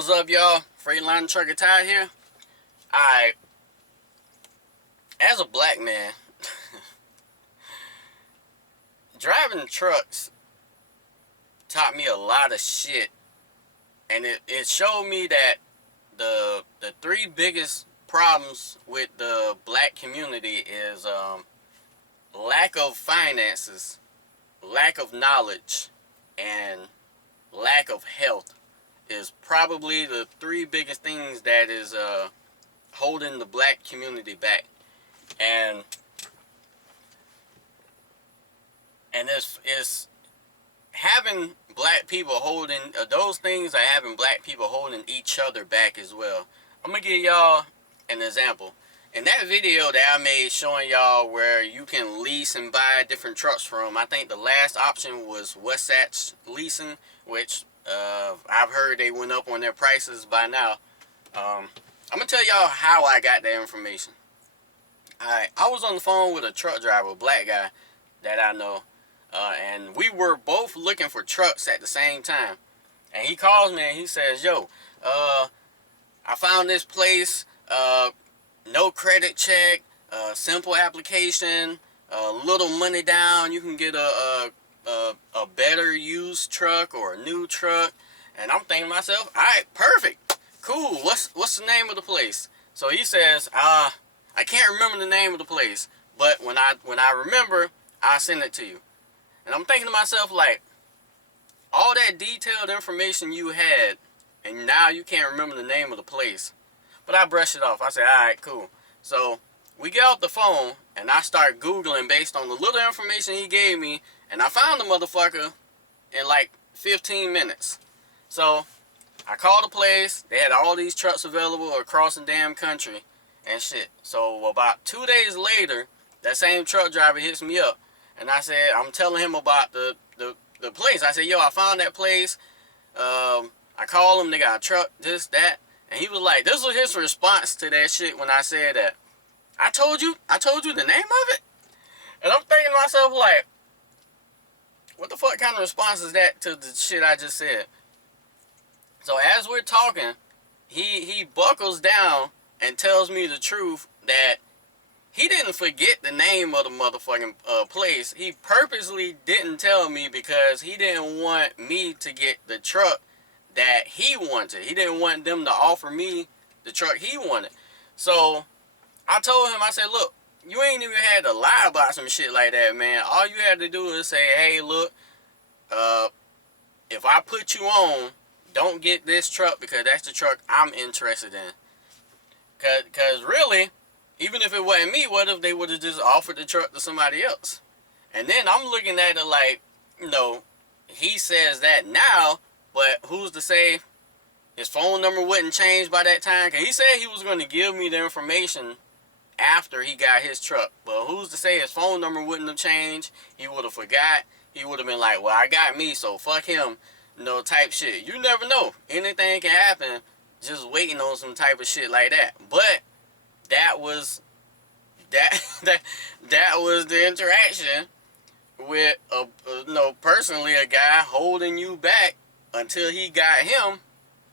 What's up, y'all? Freightliner Trucker Ty here. Alright, as a black man, driving trucks taught me a lot of shit. And it showed me that the three biggest problems with the black community is lack of finances, lack of knowledge, and lack of health is probably the three biggest things that is holding the black community back. And it's having black people holding those things are having black people holding each other back as well. I'm gonna give y'all an example. In that video that I made showing y'all where you can lease and buy different trucks from, I think the last option was Wasatch Leasing, which I've heard they went up on their prices by now. I'm gonna tell y'all how I got that information. I was on the phone with a truck driver, a black guy that I know, and we were both looking for trucks at the same time. And he calls me and he says, "Yo, I found this place, no credit check, simple application, little money down. You can get a better used truck or a new truck." And I'm thinking to myself, all right, perfect, cool. What's the name of the place? So he says, I can't remember the name of the place, but when I remember, I'll send it to you. And I'm thinking to myself, like, all that detailed information you had, and now you can't remember the name of the place. But I brushed it off. I said, all right, cool. So we get off the phone, and I start Googling based on the little information he gave me, and I found the motherfucker in like 15 minutes. So I called the place. They had all these trucks available across the damn country and shit. So about 2 days later, that same truck driver hits me up, and I said, I'm telling him about the place. I said, yo, I found that place. I called them. They got a truck, this, that. And he was like, this was his response to that shit when I said that. I told you the name of it? And I'm thinking to myself, like, what the fuck kind of response is that to the shit I just said? So as we're talking, he buckles down and tells me the truth that he didn't forget the name of the motherfucking place. He purposely didn't tell me because he didn't want me to get the truck that he wanted. He didn't want them to offer me the truck he wanted. So I told him, I said, look, you ain't even had to lie about some shit like that, man. All you had to do is say, hey, look, if I put you on, don't get this truck because that's the truck I'm interested in. Because really, even if it wasn't me, what if they would have just offered the truck to somebody else? And then I'm looking at it like, he says that now, but who's to say his phone number wouldn't change by that time? Because he said he was going to give me the information after he got his truck. But who's to say his phone number wouldn't have changed? He would have forgot. He would have been like, well, I got me, so fuck him. Type shit. You never know. Anything can happen just waiting on some type of shit like that. But that was that was the interaction with personally a guy holding you back until he got him,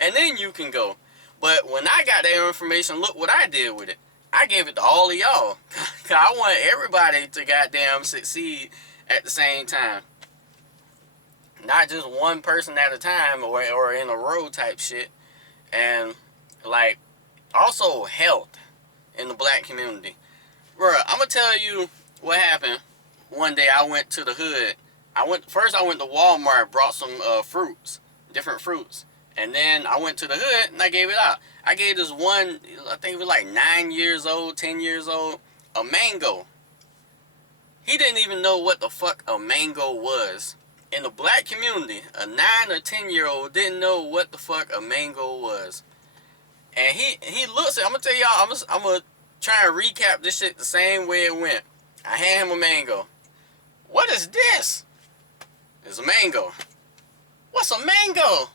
and then you can go. But when I got that information, look what I did with it. I gave it to all of y'all. Cause I want everybody to goddamn succeed at the same time. Not just one person at a time or in a row type shit. And like also health in the black community. Bruh, I'm gonna tell you what happened. One day I went to the hood. I went to Walmart, brought some fruits, different fruits. And then I went to the hood and I gave it out. I gave this one, I think it was like 9 years old, 10 years old, a mango. He didn't even know what the fuck a mango was. In the black community, a 9 or 10-year-old didn't know what the fuck a mango was. And he looks at, I'm gonna tell y'all, I'm gonna try and recap this shit the same way it went. I hand him a mango. What is this? It's a mango. What's a mango?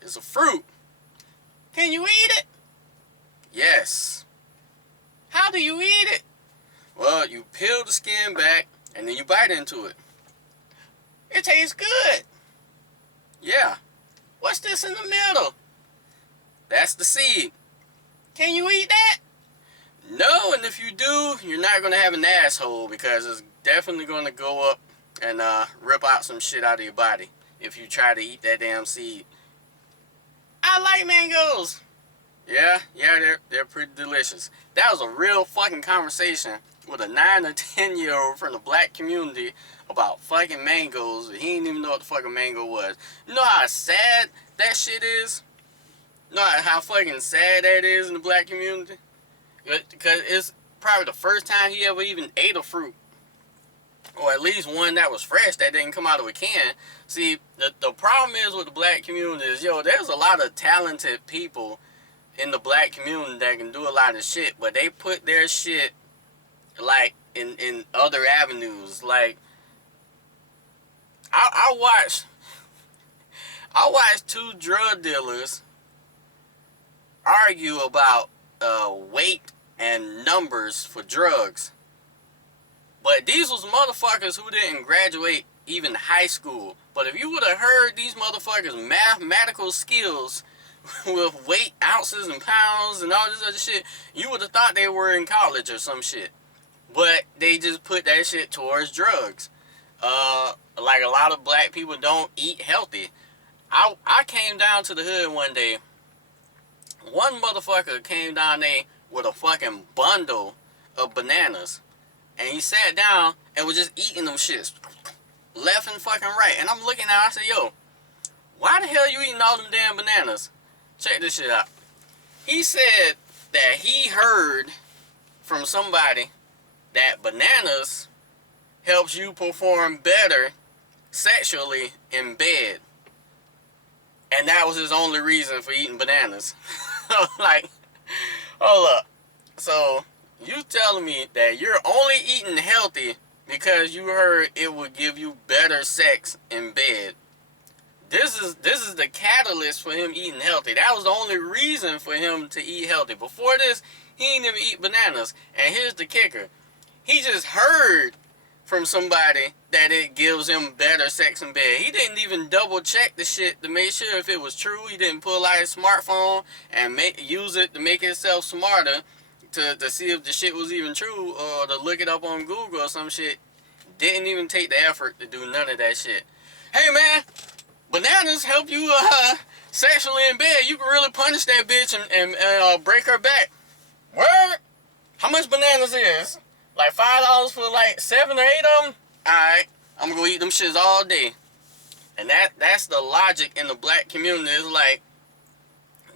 It's a fruit. Can you eat it? Yes. How do you eat it? Well, you peel the skin back and then you bite into it. It tastes good. Yeah. What's this in the middle? That's the seed. Can you eat that? No, and if you do, you're not going to have an asshole because it's definitely going to go up and rip out some shit out of your body if you try to eat that damn seed. I like mangoes. Yeah, they're pretty delicious. That was a real fucking conversation with a 9 or 10-year-old from the black community about fucking mangoes. He didn't even know what the fucking mango was. You know how sad that shit is? You know how fucking sad that is in the black community? Because it's probably the first time he ever even ate a fruit. Or at least one that was fresh that didn't come out of a can. See, the problem is with the black community is, there's a lot of talented people in the black community that can do a lot of shit, but they put their shit like in other avenues. Like I watched two drug dealers argue about weight and numbers for drugs. But these was motherfuckers who didn't graduate even high school. But if you would have heard these motherfuckers' mathematical skills with weight, ounces, and pounds, and all this other shit, you would have thought they were in college or some shit. But they just put that shit towards drugs. Like a lot of black people don't eat healthy. I came down to the hood one day. One motherfucker came down there with a fucking bundle of bananas. And he sat down and was just eating them shits. Left and fucking right. And I'm looking at him, I said, yo, why the hell you eating all them damn bananas? Check this shit out. He said that he heard from somebody that bananas helps you perform better sexually in bed. And that was his only reason for eating bananas. Like, hold up. So, you telling me that you're only eating healthy because you heard it would give you better sex in bed. This is the catalyst for him eating healthy. That was the only reason for him to eat healthy. Before this, he didn't even eat bananas. And here's the kicker. He just heard from somebody that it gives him better sex in bed. He didn't even double check the shit to make sure if it was true. He didn't pull out his smartphone and use it to make himself smarter to see if the shit was even true, or to look it up on Google or some shit. Didn't even take the effort to do none of that shit. Hey man, bananas help you sexually in bed. You can really punish that bitch and break her back. Word? How much bananas is? Like $5 for like 7 or 8 of them? Alright, I'm gonna go eat them shits all day. And that's the logic in the black community. It's like,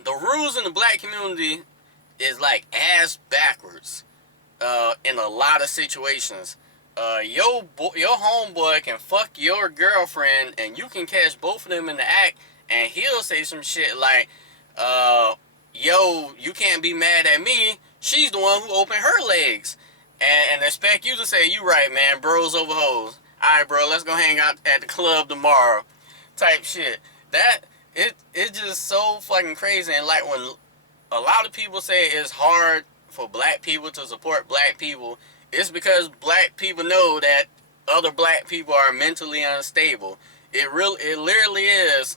the rules in the black community is like ass backwards in a lot of situations. Your homeboy can fuck your girlfriend and you can catch both of them in the act, and he'll say some shit like, yo, you can't be mad at me. She's the one who opened her legs. And expect you to say, you right, man, bros over hoes. Alright, bro, let's go hang out at the club tomorrow. Type shit. It's just so fucking crazy. And like when a lot of people say it's hard for black people to support black people, it's because black people know that other black people are mentally unstable. It literally is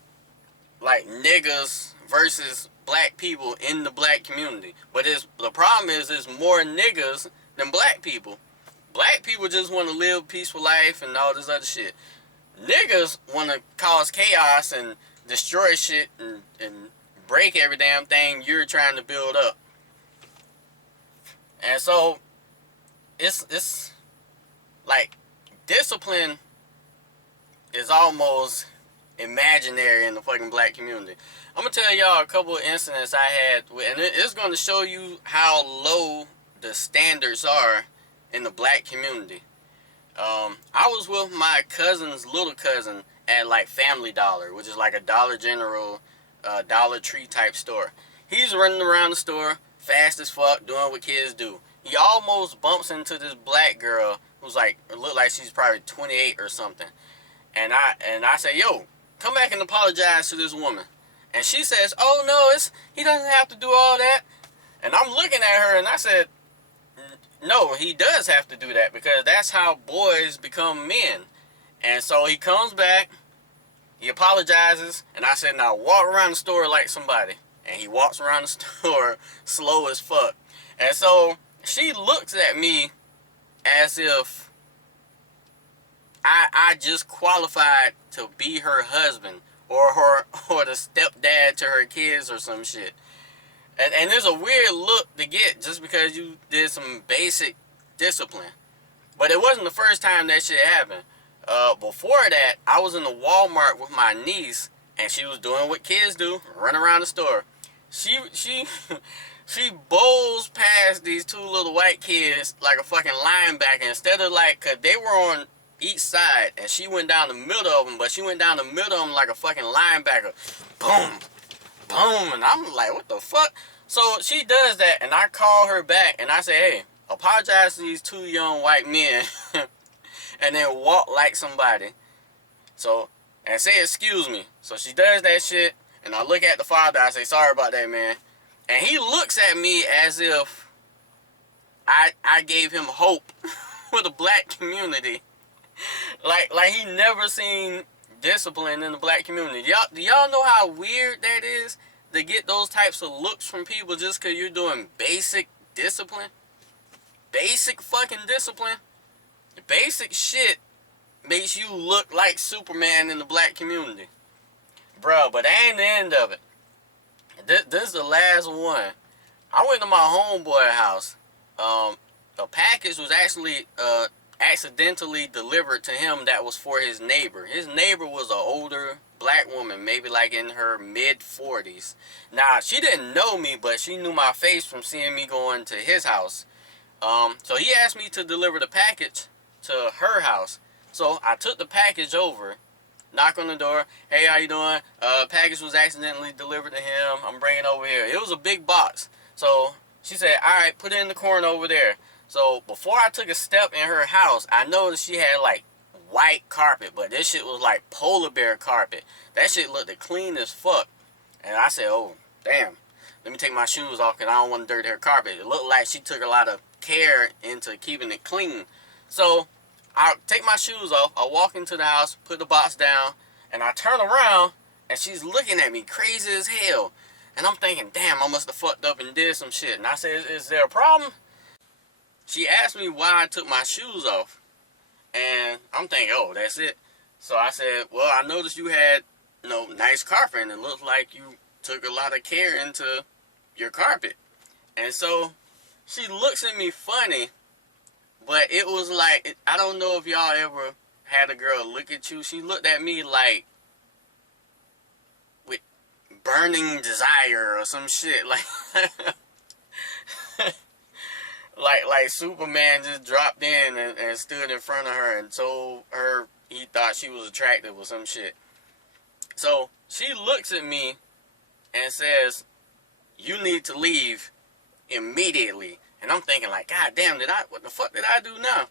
like niggas versus black people in the black community. But the problem is more niggas than black people. Black people just want to live a peaceful life and all this other shit. Niggas want to cause chaos and destroy shit and break every damn thing you're trying to build up. And so it's like discipline is almost imaginary in the fucking black community. I'm gonna tell y'all a couple of incidents I had, and it's gonna show you how low the standards are in the black community. I was with my cousin's little cousin at like Family Dollar, which is like a Dollar General, Dollar Tree type store. He's running around the store fast as fuck, doing what kids do. He almost bumps into this black girl who's like, look like she's probably 28 or something. And I say, yo, come back and apologize to this woman. And she says, oh no, he doesn't have to do all that. And I'm looking at her and I said, no, he does have to do that, because that's how boys become men. And so he comes back, he apologizes, and I said, now walk around the store like somebody. and he walks around the store slow as fuck. And so she looks at me as if I just qualified to be her husband or the stepdad to her kids or some shit. And there's a weird look to get just because you did some basic discipline. But it wasn't the first time that shit happened. Before that, I was in the Walmart with my niece, and she was doing what kids do, run around the store. She she bowls past these two little white kids like a fucking linebacker. Instead of like, cause they were on each side, and she went down the middle of them, but she went down the middle of them like a fucking linebacker. Boom, boom, and I'm like, what the fuck? So she does that, and I call her back, and I say, hey, apologize to these two young white men, and then walk like somebody. So, and say excuse me. So she does that shit, and I look at the father, I say, sorry about that, man. And he looks at me as if I gave him hope for the black community. Like he never seen discipline in the black community. Do y'all know how weird that is to get those types of looks from people just because you're doing basic discipline? Basic fucking discipline. Basic shit makes you look like Superman in the black community. Bro, but that ain't the end of it. This is the last one. I went to my homeboy house. A package was actually accidentally delivered to him that was for his neighbor. His neighbor was an older black woman, maybe like in her mid-40s. Now, she didn't know me, but she knew my face from seeing me going to his house. So he asked me to deliver the package to her house. So I took the package over, knock on the door. Hey, how you doing? Package was accidentally delivered to him. I'm bringing it over here. It was a big box. So she said, all right, put it in the corner over there. So before I took a step in her house, I noticed she had like white carpet, but this shit was like polar bear carpet. That shit looked clean as fuck. And I said, oh, damn. Let me take my shoes off because I don't want to dirty her carpet. It looked like she took a lot of care into keeping it clean. So I take my shoes off. I walk into the house, put the box down, and I turn around, and she's looking at me crazy as hell. And I'm thinking, damn, I must have fucked up and did some shit. And I said, is there a problem? She asked me why I took my shoes off. And I'm thinking, oh, that's it. So I said, well, I noticed you had, nice carpet, and it looked like you took a lot of care into your carpet. And so she looks at me funny, but it was like, I don't know if y'all ever had a girl look at you. She looked at me like with burning desire or some shit. Like Superman just dropped in and stood in front of her and told her he thought she was attractive or some shit. So she looks at me and says, you need to leave immediately. And I'm thinking like, God damn, what the fuck did I do now?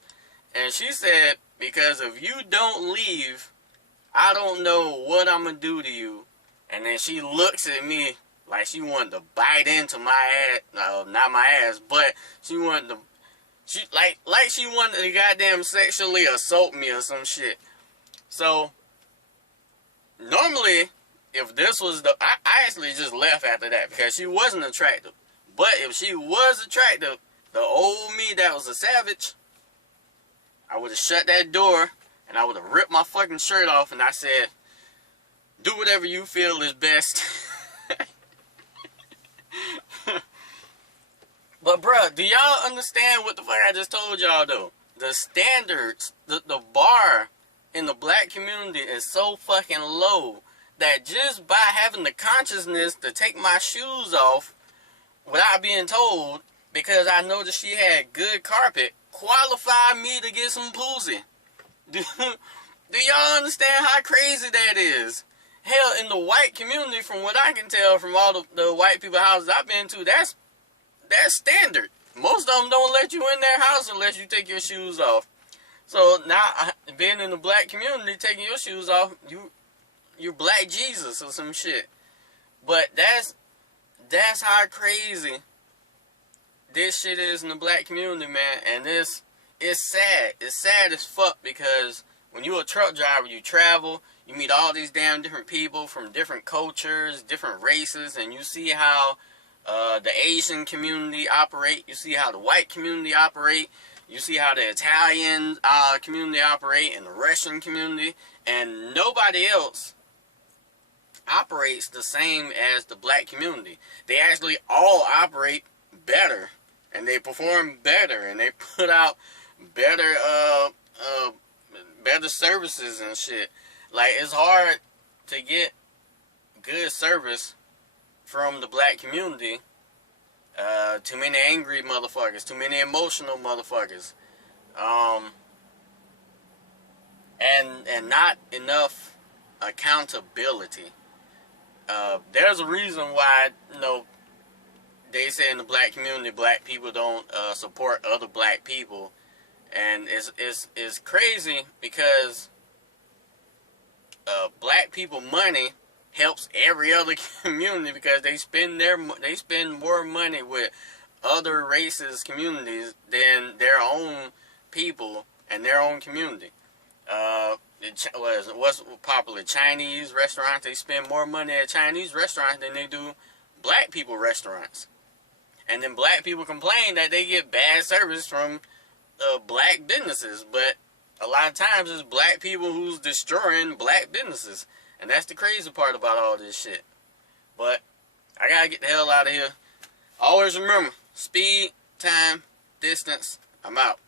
And she said, because if you don't leave, I don't know what I'm going to do to you. And then she looks at me like she wanted to bite into my ass. No, not my ass, but she wanted to, like she wanted to goddamn sexually assault me or some shit. So, normally, if this was I actually just left after that because she wasn't attractive. But if she was attractive, the old me that was a savage, I would have shut that door and I would have ripped my fucking shirt off and I said, do whatever you feel is best. But bruh, do y'all understand what the fuck I just told y'all though? The standards, the bar in the black community is so fucking low that just by having the consciousness to take my shoes off without being told, because I noticed she had good carpet, qualified me to get some pussy. Do y'all understand how crazy that is? Hell, in the white community, from what I can tell from all the white people houses I've been to, that's standard. Most of them don't let you in their house unless you take your shoes off. So now, being in the black community, taking your shoes off, you're black Jesus or some shit. But that's how crazy this shit is in the black community, man. And it's sad. It's sad as fuck because when you're a truck driver, you travel, you meet all these damn different people from different cultures, different races, and you see how the Asian community operate, you see how the white community operate, you see how the Italian community operate, and the Russian community, and nobody else operates the same as the black community. They actually all operate better, and they perform better, and they put out better better services and shit. Like, it's hard to get good service from the black community. Too many angry motherfuckers, too many emotional motherfuckers, and not enough accountability. There's a reason why, you know, they say in the black community, black people don't support other black people, and it's crazy because black people money helps every other community because they spend more money with other races, communities than their own people and their own community. What's popular? Chinese restaurants. They spend more money at Chinese restaurants than they do black people restaurants. And then black people complain that they get bad service from black businesses, but a lot of times it's black people who's destroying black businesses. And that's the crazy part about all this shit. But I gotta get the hell out of here. Always remember, speed, time, distance. I'm out.